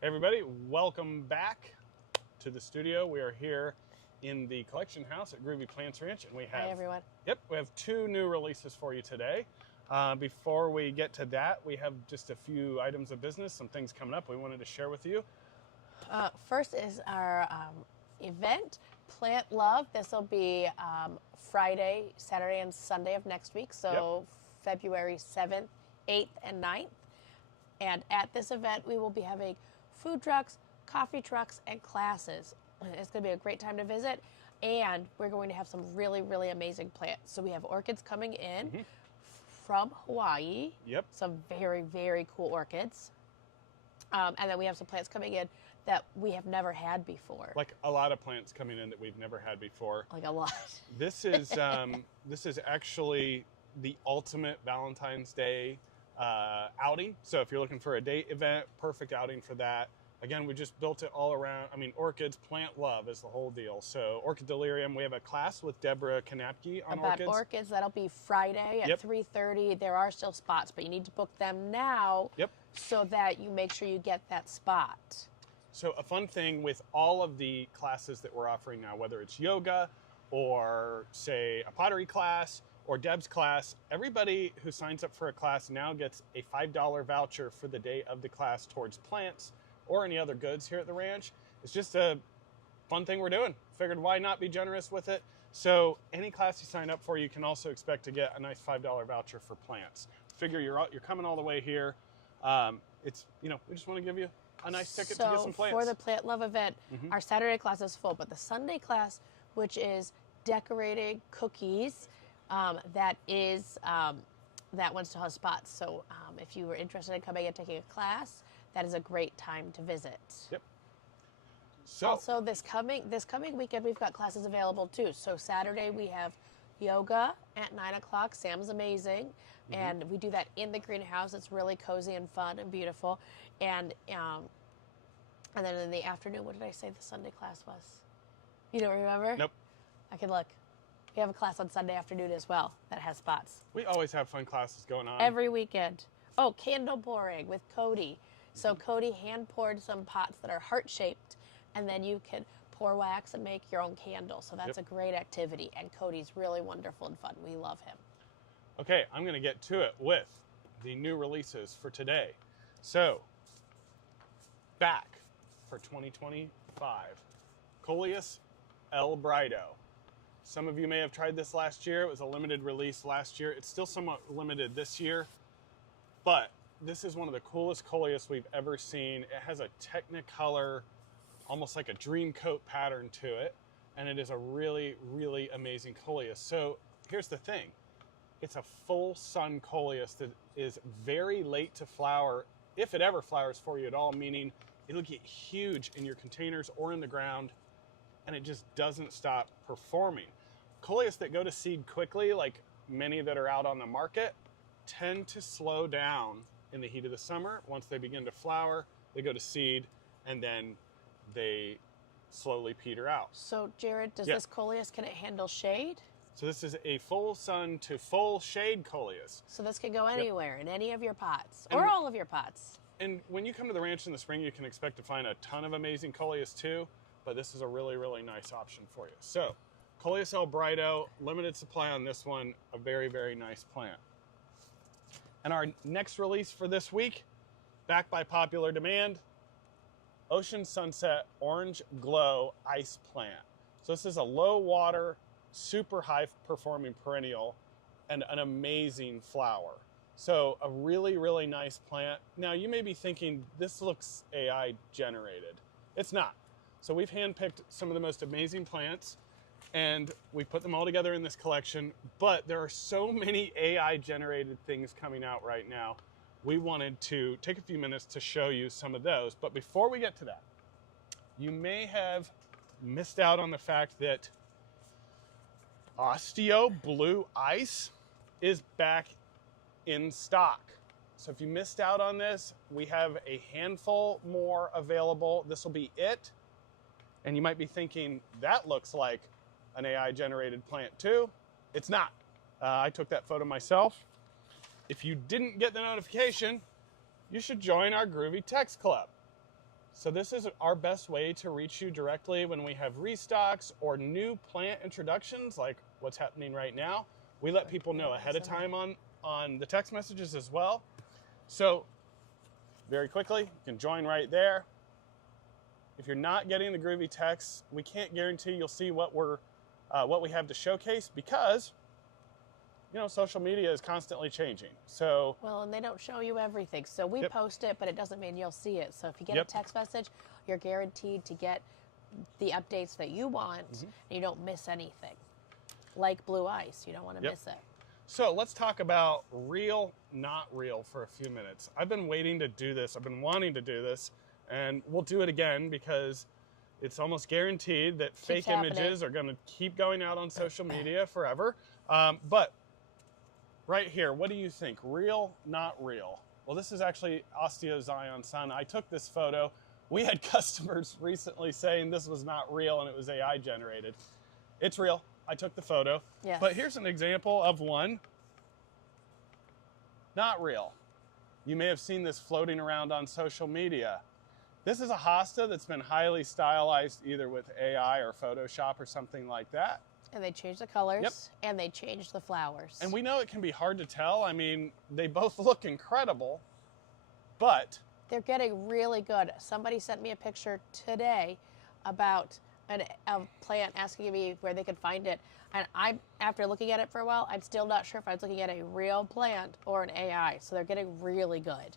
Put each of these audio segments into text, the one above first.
Hey everybody, welcome back to the studio. We are here in the collection house at Groovy Plants Ranch, and we have Hi everyone. we have two new releases for you today. Before we get to that, we have just a few items of business, some things coming up we wanted to share with you. First is our event, Plant Love. This will be Friday, Saturday, and Sunday of next week, so February 7th, 8th, and 9th. And at this event, we will be having food trucks, coffee trucks, and classes. It's going to be a great time to visit, and we're going to have some really, really amazing plants. So we have orchids coming in from Hawaii. Yep. Some very, very cool orchids. And then we have some plants coming in that we have never had before. Like a lot of plants coming in that we've never had before. Like a lot. This is actually the ultimate Valentine's Day outing. So if you're looking for a date event, perfect outing for that. Again, we just built it all around. I mean, orchids, plant love is the whole deal. So Orchid Delirium, we have a class with Deborah Kanapke on about orchids. That'll be Friday at 3:30. There are still spots, but you need to book them now so that you make sure you get that spot. So a fun thing with all of the classes that we're offering now, whether it's yoga or, say, a pottery class or Deb's class, everybody who signs up for a class now gets a $5 voucher for the day of the class towards plants or any other goods here at the ranch. It's just a fun thing we're doing. Figured why not be generous with it? So any class you sign up for, you can also expect to get a nice $5 voucher for plants. Figure you're coming all the way here. It's, we just want to give you a nice ticket to get some plants. For the Plant Love event, our Saturday class is full, but the Sunday class, which is decorating cookies, that one still has spots. So if you were interested in coming and taking a class, that is a great time to visit. Yep. So also this coming weekend, we've got classes available too. So Saturday we have yoga at 9 o'clock. Sam's amazing, and we do that in the greenhouse. It's really cozy and fun and beautiful. And then in the afternoon, what did I say the Sunday class was? You don't remember? Nope. I can look. We have a class on Sunday afternoon as well that has spots. We always have fun classes going on. Every weekend. Oh, candle pouring with Cody. So Cody hand poured some pots that are heart-shaped, and then you can pour wax and make your own candle. So that's a great activity, and Cody's really wonderful and fun. We love him. Okay, I'm going to get to it with the new releases for today. So, back for 2025, Coleus El Brido. Some of you may have tried this last year. It was a limited release last year. It's still somewhat limited this year, but this is one of the coolest Coleus we've ever seen. It has a Technicolor, almost like a dream coat pattern to it, and it is a really, really amazing Coleus. So here's the thing. It's a full sun Coleus that is very late to flower, if it ever flowers for you at all, meaning it'll get huge in your containers or in the ground, and it just doesn't stop performing. Coleus that go to seed quickly, like many that are out on the market, tend to slow down in the heat of the summer. Once they begin to flower, they go to seed, and then they slowly peter out. So, Jared, does this Coleus, can it handle shade? So this is a full sun to full shade Coleus. So this can go anywhere in any of your pots, or all of your pots. And when you come to the ranch in the spring, you can expect to find a ton of amazing Coleus too, but this is a really, really nice option for you. So, Coleus El Brido, limited supply on this one, a very, very nice plant. And our next release for this week, back by popular demand, Ocean Sunset Orange Glow Ice Plant. So this is a low water, super high performing perennial and an amazing flower. So a really, really nice plant. Now you may be thinking, this looks AI generated. It's not. So we've handpicked some of the most amazing plants and we put them all together in this collection, but there are so many AI generated things coming out right now. We wanted to take a few minutes to show you some of those. But before we get to that, you may have missed out on the fact that Osteo Blue Ice is back in stock. So if you missed out on this, we have a handful more available. This will be it. And you might be thinking, that looks like an AI generated plant too. It's not. I took that photo myself. If you didn't get the notification, you should join our Groovy Text Club. So this is our best way to reach you directly when we have restocks or new plant introductions, like what's happening right now. We let people know ahead of time on the text messages as well. So very quickly, you can join right there. If you're not getting the Groovy texts, we can't guarantee you'll see what we have to showcase, because social media is constantly changing. So well, and they don't show you everything. So we post it, but it doesn't mean you'll see it. So if you get a text message, you're guaranteed to get the updates that you want, and you don't miss anything. Like blue ice, you don't want to miss it. So let's talk about real, not real for a few minutes. I've been waiting to do this. I've been wanting to do this, and we'll do it again because it's almost guaranteed that fake images are going to keep going out on social media forever. But right here, what do you think? Real, not real? Well, this is actually Osteo Zion Sun. I took this photo. We had customers recently saying this was not real and it was AI generated. It's real. I took the photo. Yes. But here's an example of one not real. You may have seen this floating around on social media. This is a hosta that's been highly stylized either with AI or Photoshop or something like that. And they change the colors, and they change the flowers. And we know it can be hard to tell. I mean, they both look incredible, but they're getting really good. Somebody sent me a picture today about a plant, asking me where they could find it. And after looking at it for a while, I'm still not sure if I was looking at a real plant or an AI. So they're getting really good.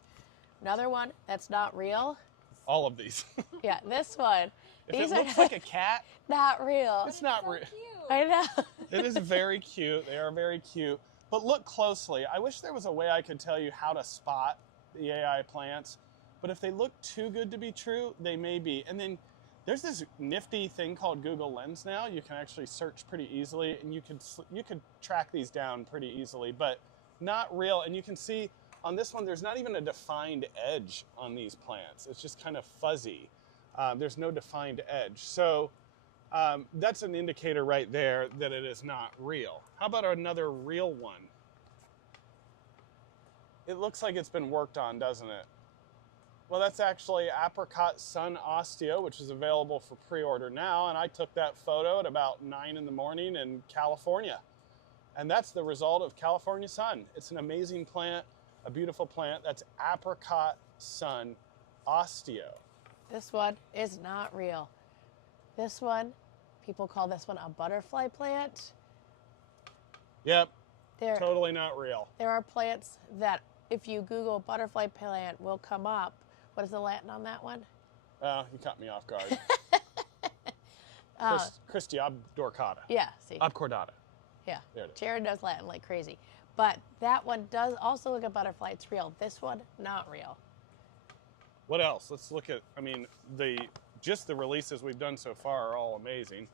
Another one that's not real. All of these. Yeah, this one. If it looks like a cat, not real. It's not real. I know. It is very cute. They are very cute. But look closely. I wish there was a way I could tell you how to spot the AI plants. But if they look too good to be true, they may be. And then there's this nifty thing called Google Lens now. You can actually search pretty easily, and you could track these down pretty easily, but not real. And you can see on this one, there's not even a defined edge on these plants. It's just kind of fuzzy. There's no defined edge. So that's an indicator right there that it is not real. How about another real one? It looks like it's been worked on, doesn't it? Well, that's actually Apricot Sun Osteo, which is available for pre-order now. And I took that photo at about 9 in the morning in California. And that's the result of California sun. It's an amazing plant, a beautiful plant. That's Apricot Sun Osteo. This one is not real. This one, people call this one a butterfly plant. Yep, totally not real. There are plants that, if you Google butterfly plant, will come up. What is the Latin on that one? You caught me off guard. Christi obdorcata. Yeah, see. Obcordata. Yeah. There it is. Jared knows Latin like crazy. But that one does also look at butterfly. It's real. This one, not real. What else? Let's look at, just the releases we've done so far are all amazing.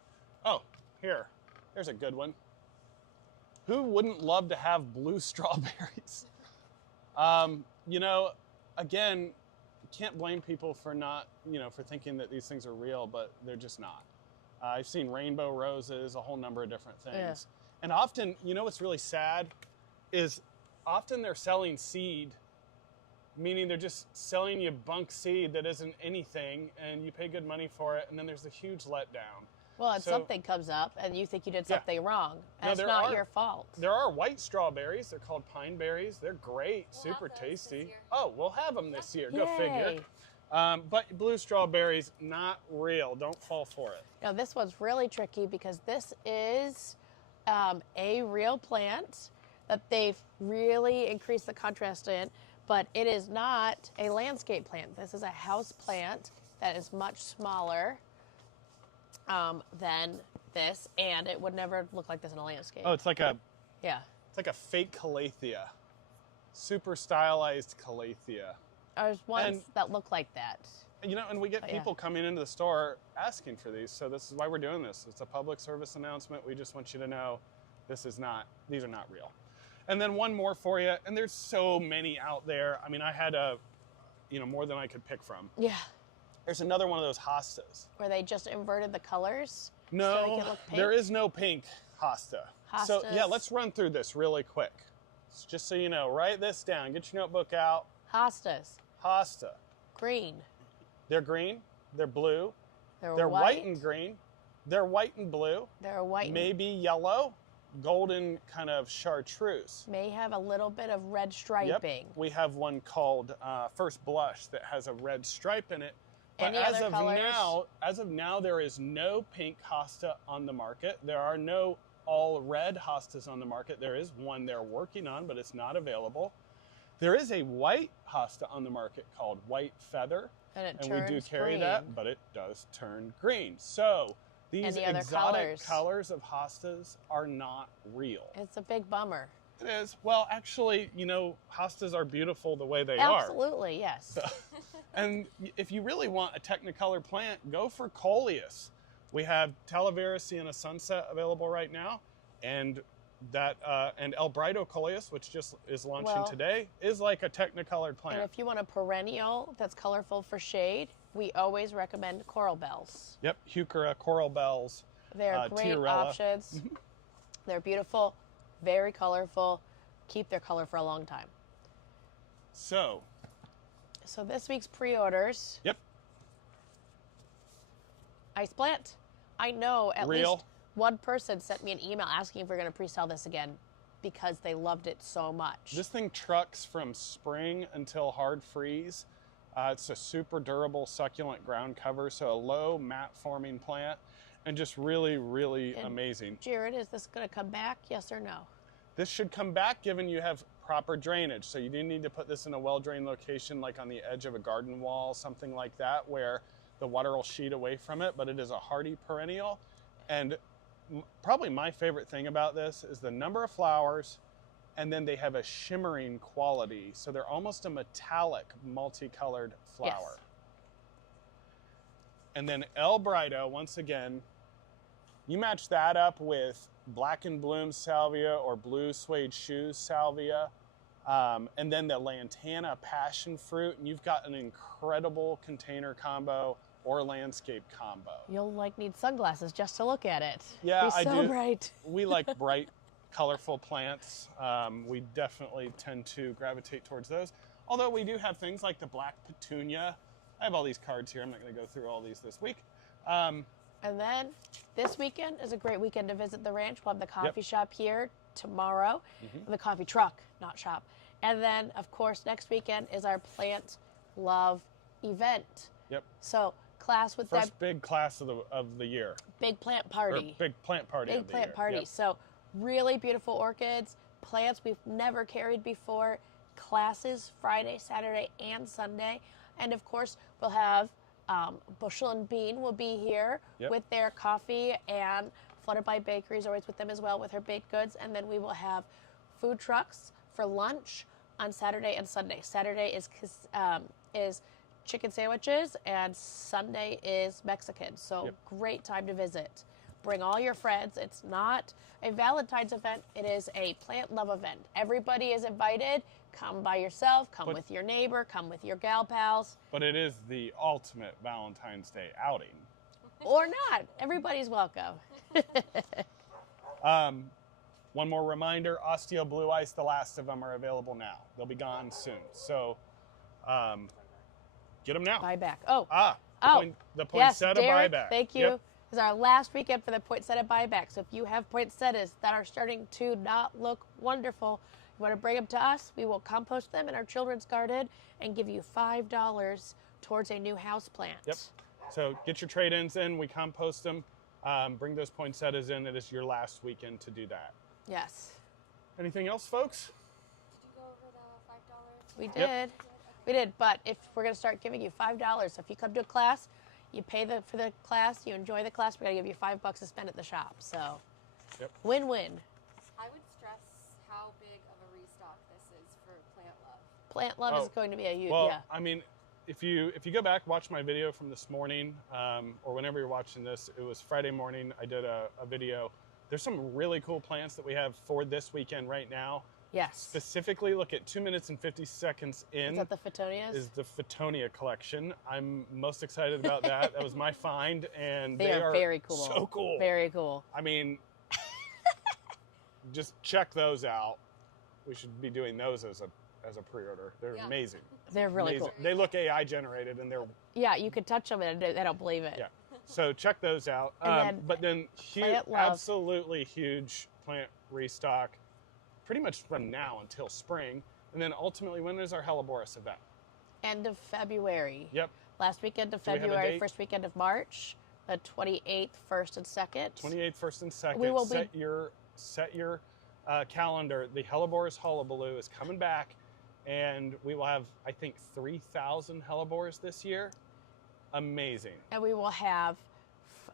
Oh, there's a good one. Who wouldn't love to have blue strawberries? Again, you can't blame people for not, for thinking that these things are real, but they're just not. I've seen rainbow roses, a whole number of different things. Yeah. And often, what's really sad is often they're selling seed, meaning they're just selling you bunk seed that isn't anything, and you pay good money for it, and then there's a huge letdown. Well, and something comes up, and you think you did something wrong, and it's not your fault. There are white strawberries. They're called pine berries. They're great, super tasty. Oh, we'll have them this year. Go figure. But blue strawberries, not real. Don't fall for it. Now, this one's really tricky because this is a real plant that they've really increased the contrast in, but it is not a landscape plant. This is a house plant that is much smaller than this, and it would never look like this in a landscape. Oh, it's like a fake calathea, super stylized calathea. There's ones that look like that. And we get people coming into the store asking for these, so this is why we're doing this. It's a public service announcement. We just want you to know these are not real. And then one more for you, and there's so many out there. I had more than I could pick from. Yeah. There's another one of those hostas. Where they just inverted the colors? No, so they can look pink? There is no pink hosta. Hostas. So yeah, let's run through this really quick. Just so you know, write this down. Get your notebook out. Hostas. Hosta. Green. They're green. They're blue. They're white and green. They're white and blue. They're white. Maybe yellow. Golden kind of chartreuse. May have a little bit of red striping. Yep. We have one called First Blush that has a red stripe in it. But Any other colors? As of now, there is no pink hosta on the market. There are no all red hostas on the market. There is one they're working on, but it's not available. There is a white hosta on the market called White Feather. And we do carry green. that, but it does turn green. So these exotic colors of hostas are not real. It's a big bummer. It is. Well, actually, you know, hostas are beautiful the way they Absolutely, yes. So, and if you really want a Technicolor plant, go for Coleus. We have Talavera Sienna Sunset available right now, and that and El Brido Coleus, which just is launching today, is like a Technicolor plant. And if you want a perennial that's colorful for shade, we always recommend Coral Bells. Yep, Heuchera, Coral Bells. They're great Tiarella. options. They're beautiful, very colorful, keep their color for a long time. So this week's pre-orders. Yep. Ice plant. I know at Real. least one person sent me an email asking if we're going to pre-sell this again because they loved it so much. This thing trucks from spring until hard freeze. It's a super durable succulent ground cover, so a low mat forming plant, and just really, really amazing. Jared, is this going to come back, yes or no? This should come back given you have proper drainage. So you do need to put this in a well-drained location, like on the edge of a garden wall, something like that, where the water will sheet away from it, but it is a hardy perennial. And probably my favorite thing about this is the number of flowers, and then they have a shimmering quality. So they're almost a metallic, multicolored flower. Yes. And then El Brido, once again, you match that up with Black and Bloom Salvia or Blue Suede Shoes Salvia, and then the Lantana Passion Fruit, and you've got an incredible container combo or landscape combo. You'll need sunglasses just to look at it. Yeah, I do. So bright. We like bright, colorful plants. We definitely tend to gravitate towards those. Although we do have things like the Black Petunia. I have all these cards here. I'm not going to go through all these this week. And then this weekend is a great weekend to visit the ranch. We'll have the coffee shop here tomorrow. The coffee truck, not shop. And then, of course, next weekend is our Plant Love event. Yep. So class with First big class of the year. Big plant party. Or big plant party Big of the plant year. party. Yep. So really beautiful orchids, plants we've never carried before, classes Friday, Saturday, and Sunday. And of course, we'll have Bushel and Bean will be here with their coffee, and Flooded by Bakery is always with them as well with her baked goods. And then we will have food trucks for lunch on Saturday and Sunday. Saturday is chicken sandwiches, and Sunday is Mexican. So great time to visit. Bring all your friends. It's not a Valentine's event. It is a Plant Love event. Everybody is invited. Come by yourself. Come with your neighbor. Come with your gal pals. But it is the ultimate Valentine's Day outing. Or not. Everybody's welcome. One more reminder, Osteo Blue Ice, the last of them are available now. They'll be gone soon. So get them now. Buy back. The poinsettia Derek, buyback. Thank you. This is our last weekend for the poinsettia buyback. So if you have poinsettias that are starting to not look wonderful, you want to bring them to us, we will compost them in our children's garden and give you $5 towards a new house plant. Yep. So get your trade-ins in. We compost them. Bring those poinsettias in. It is your last weekend to do that. Yes. Anything else, folks? Did you go over the $5? We did. We did. But if we're going to start giving you $5, so if you come to a class, you pay for the class, you enjoy the class, we're going to give you $5 to spend at the shop. So win-win. I would stress how big of a restock this is for Plant Love. Plant Love is going to be a huge, I mean, if you go back, watch my video from this morning, or whenever you're watching this, it was Friday morning, I did a video. There's some really cool plants that we have for this weekend right now. Yes. Specifically, look at 2 minutes and 50 seconds in. Is that the Phetonias? Is the Phethonia collection. I'm most excited about that. That was my find, and they are very cool. So cool. Very cool. I mean, just check those out. We should be doing those as a as a pre-order. They're Yeah. amazing. They're really Amazing. cool. They look AI generated, and they're Yeah, you could touch them and they don't believe it. yeah. So check those out. And then But then huge, Plant Love. absolutely huge plant restock, pretty much from now until spring, and then ultimately, when is our Helleborus event? End of February. Yep. Last weekend of Do we have a February, date? first weekend of March, the 28th, 1st, and 2nd. 28th, 1st, and 2nd. We will set your calendar. The Helleborus Hullabaloo is coming back, and we will have, I think, 3,000 Hellebores this year. Amazing. And we will have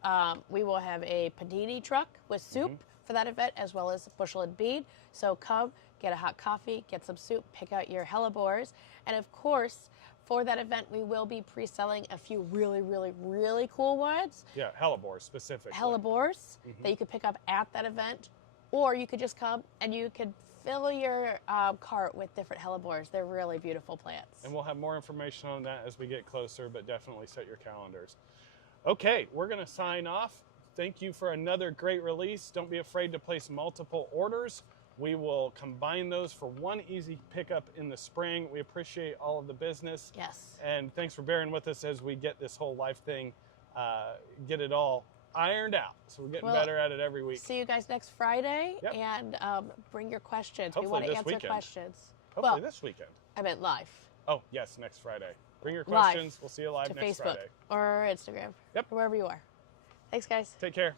a panini truck with soup for that event, as well as bushel and bead. So come, get a hot coffee, get some soup, pick out your hellebores. And of course, for that event, we will be pre-selling a few really, really, really cool ones. Yeah, Hellebores specifically. Hellebores that you could pick up at that event, or you could just come and you could fill your cart with different hellebores. They're really beautiful plants. And we'll have more information on that as we get closer, but definitely set your calendars. Okay, we're going to sign off. Thank you for another great release. Don't be afraid to place multiple orders. We will combine those for one easy pickup in the spring. We appreciate all of the business. Yes. And thanks for bearing with us as we get this whole life thing, get it all ironed out. So we're getting better at it every week. See you guys next Friday, Yep. and bring your questions. Hopefully we want to this answer weekend. questions. Hopefully this weekend. I meant live Oh, yes, next Friday. Bring your Live questions. We'll see you live to next Facebook Friday. or Instagram, Yep. or wherever you are. Thanks, guys. Take care.